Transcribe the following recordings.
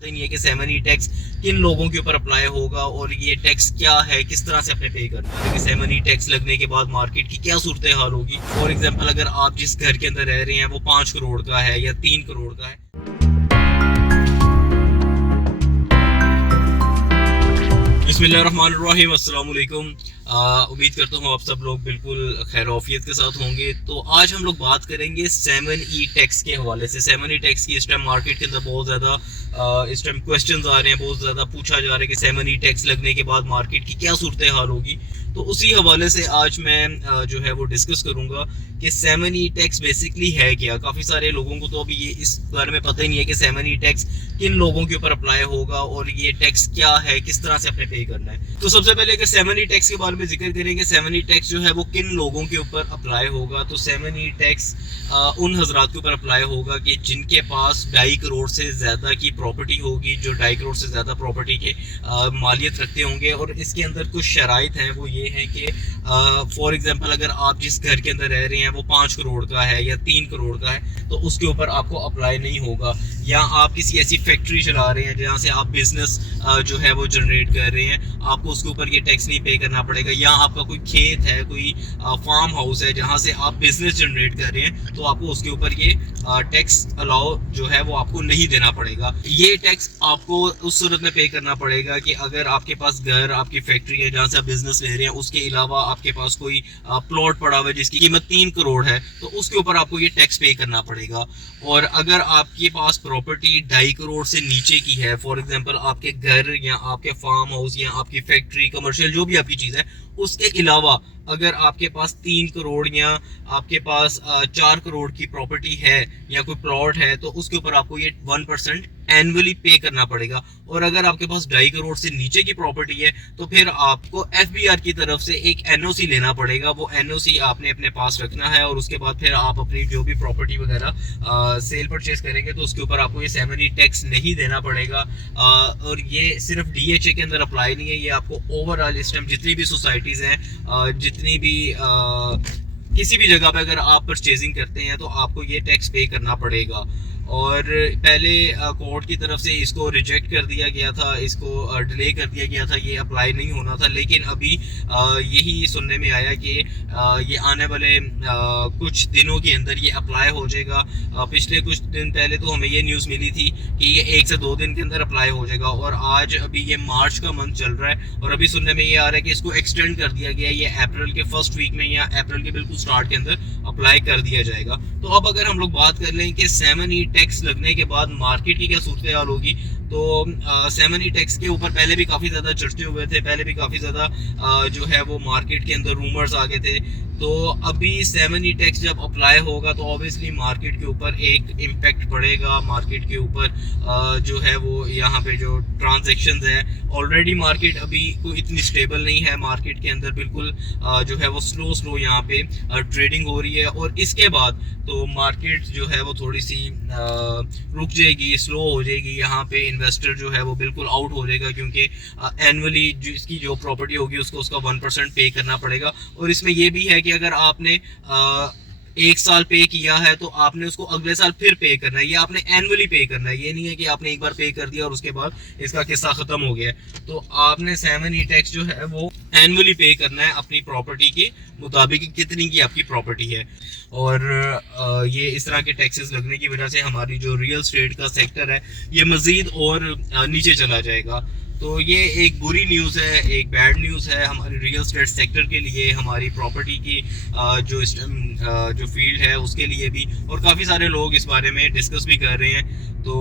पता ही नहीं है कि 7E टैक्स किन लोगों के ऊपर अप्लाई होगा और ये टैक्स क्या है, किस तरह से अपने पे करना है। 7E टैक्स लगने के बाद मार्केट की क्या सूरत हाल होगी। फॉर एग्जाम्पल, अगर आप जिस घर के अंदर रह रहे हैं वो 5 करोड़ का है या 3 करोड़ का है। बिस्मिल्लाहिर्रहमानिर्रहीम, अस्सलाम वालेकुम। उम्मीद करता हूँ आप सब लोग बिल्कुल खैर औफियत के साथ होंगे। तो आज हम लोग बात करेंगे 7E टैक्स के हवाले से। 7E टैक्स की इस टाइम मार्केट के अंदर बहुत ज़्यादा इस टाइम क्वेश्चंस आ रहे हैं, बहुत ज़्यादा पूछा जा रहा है कि 7E टैक्स लगने के बाद मार्केट की क्या सूरत हाल होगी। तो उसी हवाले से आज मैं जो है वो डिस्कस करूंगा कि 7E टैक्स बेसिकली है क्या। काफ़ी सारे लोगों को तो अभी ये इस बारे में पता ही नहीं है कि 7E टैक्स किन लोगों के ऊपर अप्लाई होगा और ये टैक्स क्या है, किस तरह से अपने पे करना है। तो सबसे पहले अगर 7E टैक्स के बारे में जिक्र करेंगे, 7E टैक्स जो है वो किन लोगों के ऊपर अप्लाई होगा। तो 7E टैक्स उन हजरात के ऊपर अप्लाई होगा कि जिनके पास 2.5 करोड़ से ज़्यादा की प्रॉपर्टी होगी, जो 2.5 करोड़ से ज़्यादा प्रॉपर्टी के मालियत रखते होंगे। और इसके अंदर कुछ शराइत हैं, वो ये है कि फॉर एग्जांपल, अगर आप जिस घर के अंदर रह रहे हैं वो 5 करोड़ का है या 3 करोड़ का है तो उसके ऊपर आपको अप्लाई नहीं होगा। या आप किसी ऐसी फैक्ट्री चला रहे हैं जहाँ से आप बिजनेस जो है वो जनरेट कर रहे हैं, आपको उसके ऊपर ये टैक्स नहीं पे करना पड़ेगा। या आपका कोई खेत है, कोई फार्म हाउस है जहाँ से आप बिजनेस जनरेट कर रहे हैं, तो आपको उसके ऊपर ये टैक्स अलाउ जो है वो आपको नहीं देना पड़ेगा। ये टैक्स आपको उस सूरत में पे करना पड़ेगा कि अगर आपके पास घर, आपकी फैक्ट्री है जहाँ से आप बिजनेस ले रहे हैं, उसके अलावा आपके पास कोई प्लॉट पड़ा हुआ है जिसकी कीमत 3 करोड़ है, तो उसके ऊपर आपको ये टैक्स पे करना पड़ेगा। और अगर आपके पास प्रॉपर्टी 2.5 करोड़ से नीचे की है, फॉर एग्जांपल आपके घर या आपके फार्म हाउस या आपकी फैक्ट्री, कमर्शियल जो भी आपकी चीज़ है, उसके अलावा अगर आपके पास 3 करोड़ या आपके पास 4 करोड़ की प्रॉपर्टी है या कोई प्लॉट है, तो उसके ऊपर आपको ये 1% एनुअली पे करना पड़ेगा। और अगर आपके पास 2.5 करोड़ से नीचे की प्रॉपर्टी है तो फिर आपको FBR की तरफ से एक NOC लेना पड़ेगा। वो NOC आपने अपने पास रखना है और उसके बाद फिर आप अपनी जो भी प्रॉपर्टी वगैरह सेल परचेज करेंगे तो उसके ऊपर आपको ये 7E टैक्स नहीं देना पड़ेगा। और ये सिर्फ DHA के अंदर अप्लाई नहीं है, ये आपको ओवरऑल इस टाइम जितनी भी सोसाइटीज़ हैं, जितनी भी किसी भी जगह पे अगर आप परचेजिंग करते हैं तो आपको ये टैक्स पे करना पड़ेगा। और पहले कोर्ट की तरफ से इसको रिजेक्ट कर दिया गया था, इसको डिले कर दिया गया था, ये अप्लाई नहीं होना था। लेकिन अभी यही सुनने में आया कि ये आने वाले कुछ दिनों के अंदर ये अप्लाई हो जाएगा। पिछले कुछ दिन पहले तो हमें ये न्यूज़ मिली थी कि ये 1 से 2 दिन के अंदर अप्लाई हो जाएगा। और आज अभी ये मार्च का मंथ चल रहा है और अभी सुनने में ये आ रहा है कि इसको एक्सटेंड कर दिया गया है, ये अप्रैल के फर्स्ट वीक में या अप्रैल के बिल्कुल स्टार्ट के अंदर अप्लाई कर दिया जाएगा। तो अब अगर हम लोग बात कर लें कि 7E टैक्स लगने के बाद मार्केट की क्या सूरत हाल होगी, तो 7E टैक्स के ऊपर पहले भी काफ़ी ज़्यादा चर्चे हुए थे, पहले भी काफ़ी ज़्यादा जो है वो मार्केट के अंदर रूमर्स आ गए थे। तो अभी 7E टैक्स जब अप्लाई होगा तो ऑब्वियसली मार्केट के ऊपर एक इम्पैक्ट पड़ेगा। मार्केट के ऊपर जो है वो यहाँ पे जो ट्रांजैक्शंस है, ऑलरेडी मार्केट अभी कोई इतनी स्टेबल नहीं है। मार्केट के अंदर बिल्कुल जो है वो स्लो यहाँ पे ट्रेडिंग हो रही है। और इसके बाद तो मार्केट जो है वो थोड़ी सी रुक जाएगी, स्लो हो जाएगी। यहाँ पे इन्वेस्टर जो है वो बिल्कुल आउट हो जाएगा, क्योंकि एनुअली जिसकी जो प्रॉपर्टी होगी उसको उसका 1% पे करना पड़ेगा। और इसमें ये भी है कि अगर आपने 1 साल पे किया है तो आपने उसको अगले साल फिर पे करना है, ये आपने एनुअली पे करना है। ये नहीं है कि आपने एक बार पे कर दिया और उसके बाद इसका किस्सा खत्म हो गया। तो आपने 7E टैक्स जो है वो एनुअली पे करना है अपनी प्रॉपर्टी के मुताबिक, कितनी की आपकी प्रॉपर्टी है। और ये इस तरह के टैक्सेस लगने की वजह से हमारी जो रियल एस्टेट का सेक्टर है ये मज़ीद और नीचे चला जाएगा। तो ये एक बुरी न्यूज़ है, एक बैड न्यूज़ है हमारे रियल एस्टेट सेक्टर के लिए, हमारी प्रॉपर्टी की जो फील्ड है उसके लिए भी। और काफ़ी सारे लोग इस बारे में डिस्कस भी कर रहे हैं। तो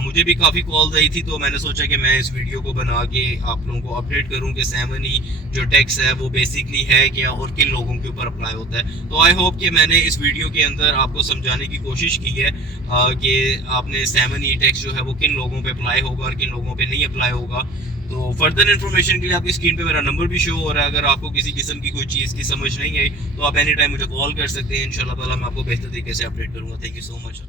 मुझे भी काफ़ी कॉल्स आई थी, तो मैंने सोचा कि मैं इस वीडियो को बना के आप लोगों को अपडेट करूं कि 7E जो टैक्स है वो बेसिकली है क्या और किन लोगों के ऊपर अप्लाई होता है। तो आई होप कि मैंने इस वीडियो के अंदर आपको समझाने की कोशिश की है कि आपने 7E टैक्स जो है वो किन लोगों पे अप्लाई होगा और किन लोगों पे नहीं अप्लाई होगा। तो फर्दर इन्फॉर्मेशन के लिए आपकी स्क्रीन पे मेरा नंबर भी शो हो रहा है। अगर आपको किसी किस्म की कोई चीज़ की समझ नहीं आई तो आप एनी टाइम मुझे कॉल कर सकते हैं। इंशाल्लाह ताला मैं आपको बेहतर तरीके से अपडेट करूँगा। Thank you so much.